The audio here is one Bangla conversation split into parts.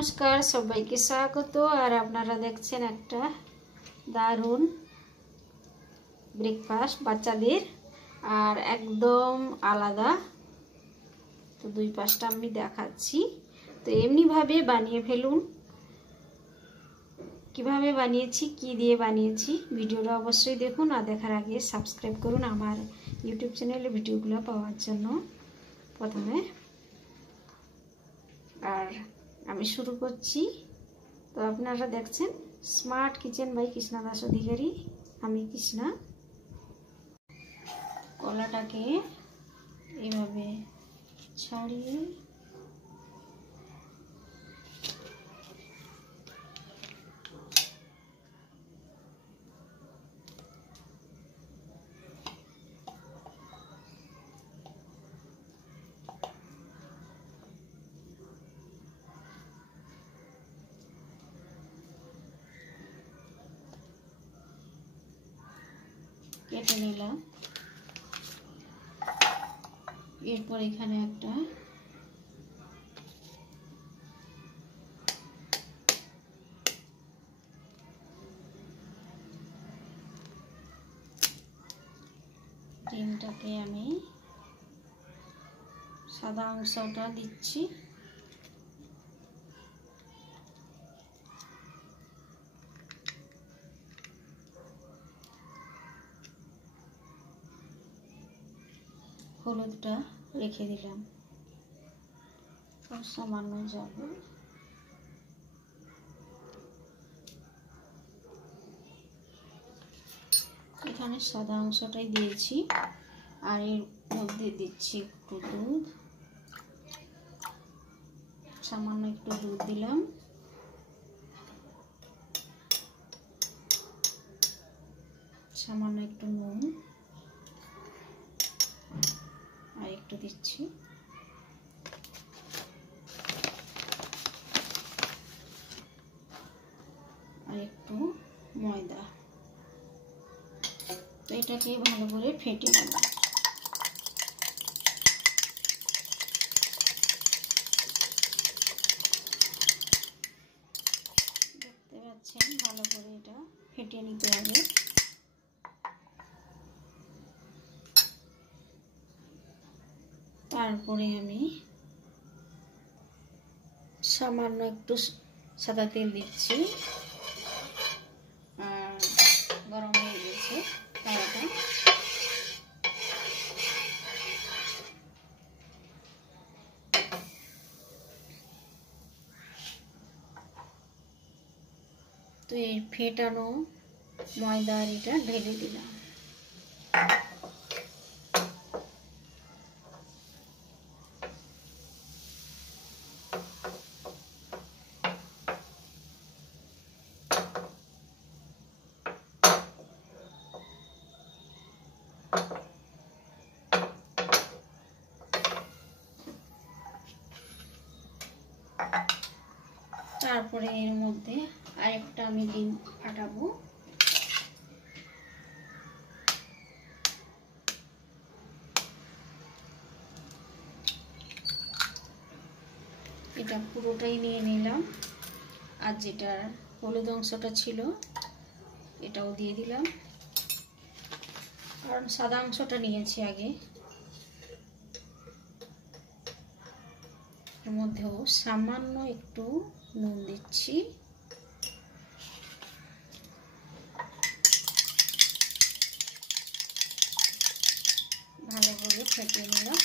नमस्कार सबाइके स्वागत और आपनारा देखছেন একটা দারুণ ব্রেকফাস্ট বাচ্চাদের আর একদম আলাদা। তো দুই পাশটা আমি দেখাচ্ছি। তো এমনি ভাবে বানিয়ে ফেলুন। কিভাবে বানিয়েছি কি দিয়ে বানিয়েছি ভিডিওটা অবশ্যই দেখুন আর দেখার আগে সাবস্ক্রাইব করুন আমার ইউটিউব চ্যানেলে ভিডিওগুলো পাওয়ার জন্য প্রথমে। আর আমি শুরু করছি। তো আপনারা দেখছেন smart kitchen by Krishna Das Adhikari. আমি কৃষ্ণা। কলাটাকে এইভাবে ছাড়িয়ে কেটে নিলাম। এরপর এখানে একটা ডিমটাকে আমি সাদা অংশটা দিচ্ছি। হলুদটা রেখে দিলাম আর সামান্য যাবে। এখানে সাদা অংশটাই দিয়েছি আর এর মধ্যে দিচ্ছি একটু দুধ, সামান্য একটু দুধ দিলাম। সামান্য একটু নুন আর একটু দিচ্ছি। আর একটু ময়দা। তো এটাকে ভালো করে ফেটে নেব। দেখতে পাচ্ছেন ভালো করে এটা ফেটে নিতে হবে। তারপরে আমি সামান্য একটু সাদা তেল দিচ্ছি। আর গরম হয়ে গেছে তাওয়াটা। তো এই ফেটানো ময়দার এটা ঢেলে দিলাম। তারপরে এর মধ্যে আরেকটা আমি ডিম ফাটাবো। এটা পুরোটাই নিয়ে নিলাম আর যেটা হলুদ অংশটা ছিল এটাও দিয়ে দিলাম, কারণ সাদা অংশটা নিয়েছি আগে। এর মধ্যেও সামান্য একটু নুন দিচ্ছি। ভালো করে ফেটিয়ে নিলাম।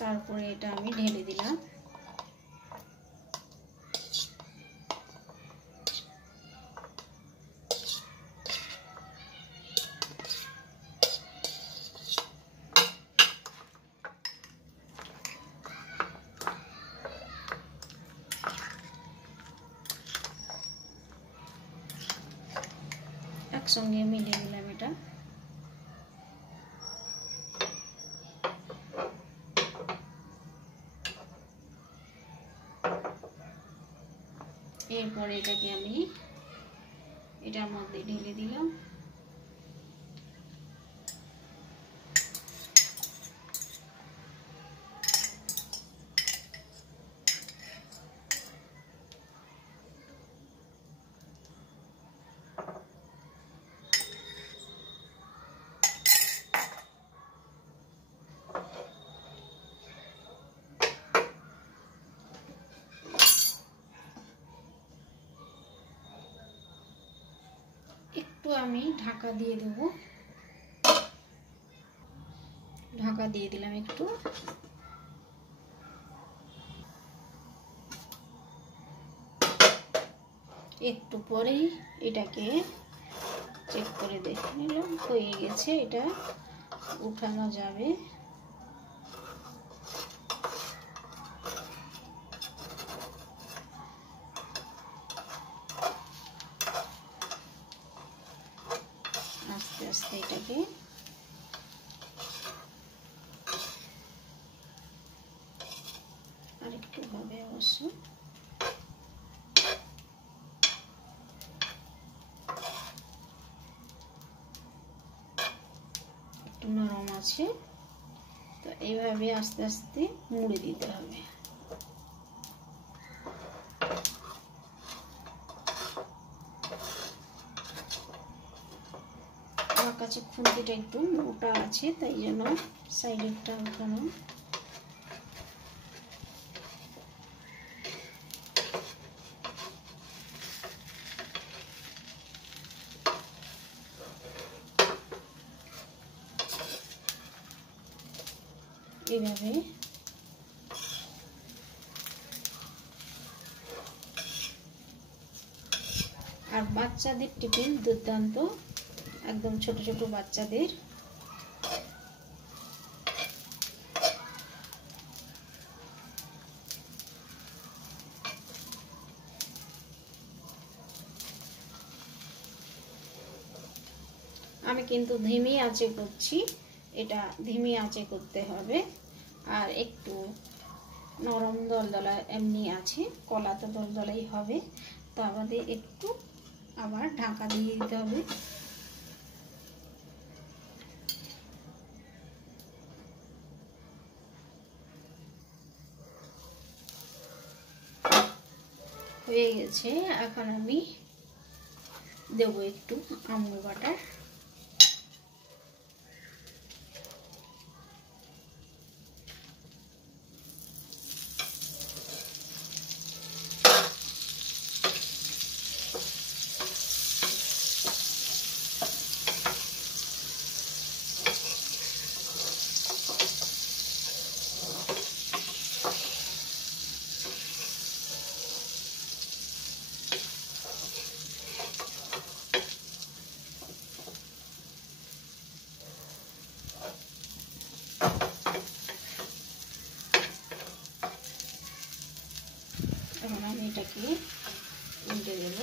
তারপরে এটা আমি ঢেলে দিলাম। একসঙ্গে মিলিয়ে নিলাম এটা। এরপরে এটাকে আমি এটার মধ্যে ঢেলে দিলাম। আমি ঢাকা দিয়ে দেব। ঢাকা দিয়ে দিলাম একটু। একটু পরেই এটাকে চেক করে দেখে নিলাম, হয়ে গেছে। এটা উঠানো যাবে। আস্তে আস্তে এটাকে আরেকটু হবে অবশ্য। একটু নরম আছে, তো এইভাবে আস্তে আস্তে মুড়ে দিতে হবে। আমার কাছে খুন্তিটা একটু মোটা আছে, তাই জন্য সাইডেরটা উঠানো। এইভাবে আর বাচ্চাদের টিফিন দুর্দান্ত, একদম ছোট ছোট বাচ্চাদের। আমি কিন্তু ধিমি আঁচে করছি, এটা ধিমি আঁচে করতে হবে। আর একটু নরম দলদলা এমনি আছে, কলা তো দলদলাই হবে, তা বাদে একটু আবার ঢাকা দিয়ে দিতে হবে। হয়ে গেছে। এখন আমি দেব একটু আমুল বাটার। এখন আমি এটাকে উল্টে দেব।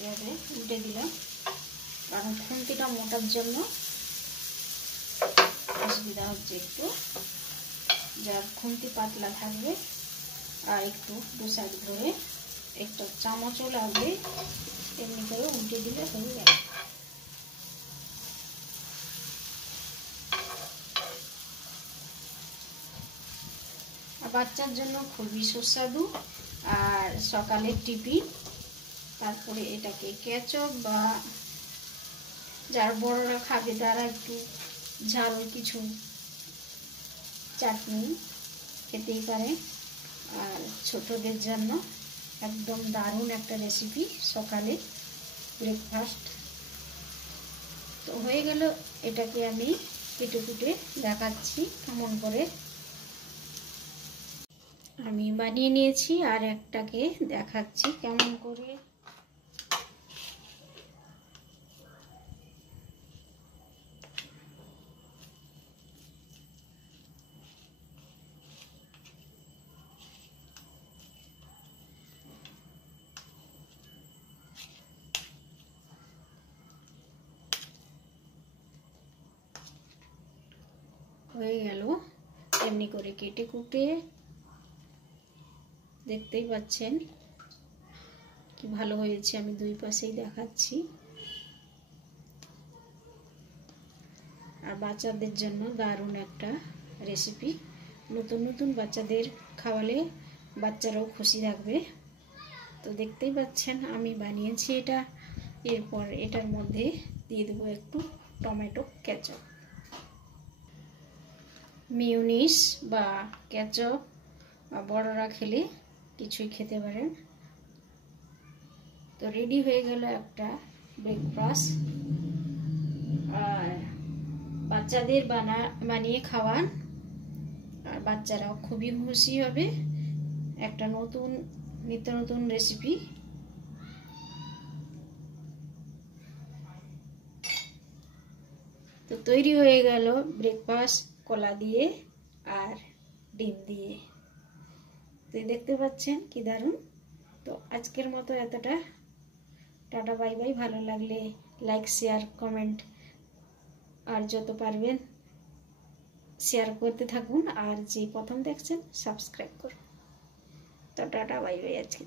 এভাবে উল্টে দিলাম, কারণ খুন্তিটা মোটার জন্য অসুবিধা হচ্ছে একটু। যার খুন্তি পাতলা থাকবে আর একটু দু সাইড ধরে একটা চামচও লাগবে, এমনি করে উল্টে দিলে হয়ে যাবে। বাচ্চার জন্য খুবই সুস্বাদু আর সকালের টিফিন। তারপরে এটাকে কেচপ বা যার বড়রা খাবে তারা একটু ঝাল কিছু চাটনি খেতেই পারে। আর ছোটদের জন্য একদম দারুণ একটা রেসিপি সকালে ব্রেকফাস্ট। তো হয়ে গেল, এটাকে আমি কেটে কুটে দেখাচ্ছি কেমন করে আমি বানিয়ে নিয়েছি, আর একটাকে দেখাচ্ছি কেমন করে। হয়ে গেল এমনি করে কেটে কুটে। দেখতেই পাচ্ছেন কি ভালো হয়েছে, আমি দুই পাশেই দেখাচ্ছি। আর বাচ্চাদের জন্য দারুণ একটা রেসিপি। নতুন নতুন বাচ্চাদের খাওয়ালে বাচ্চারাও খুশি থাকবে। তো দেখতেই পাচ্ছেন আমি বানিয়েছি এটা। এরপর এটার মধ্যে দিয়ে দেবো একটু টমেটো কেচাপ। মিউনিস বা কেচাপ বা বড়রা খেলে কিছুই খেতে পারেন। তো রেডি হয়ে গেল একটা ব্রেকফাস্ট। আর বাচ্চাদের বানিয়ে খাওয়ান, আর বাচ্চারাও খুবই খুশি হবে। একটা নিত্য নতুন রেসিপি। তো তৈরি হয়ে গেল ব্রেকফাস্ট কলা দিয়ে আর ডিম দিয়ে। তো দেখতে পাচ্ছেন কি দারুণ। তো আজকের মতো এতটা, টাটা বাই বাই। ভালো লাগলে লাইক শেয়ার কমেন্ট আর যত পারবেন শেয়ার করতে থাকুন, আর যে প্রথম দেখছেন সাবস্ক্রাইব করুন। তো টাটা বাই বাই আজকে।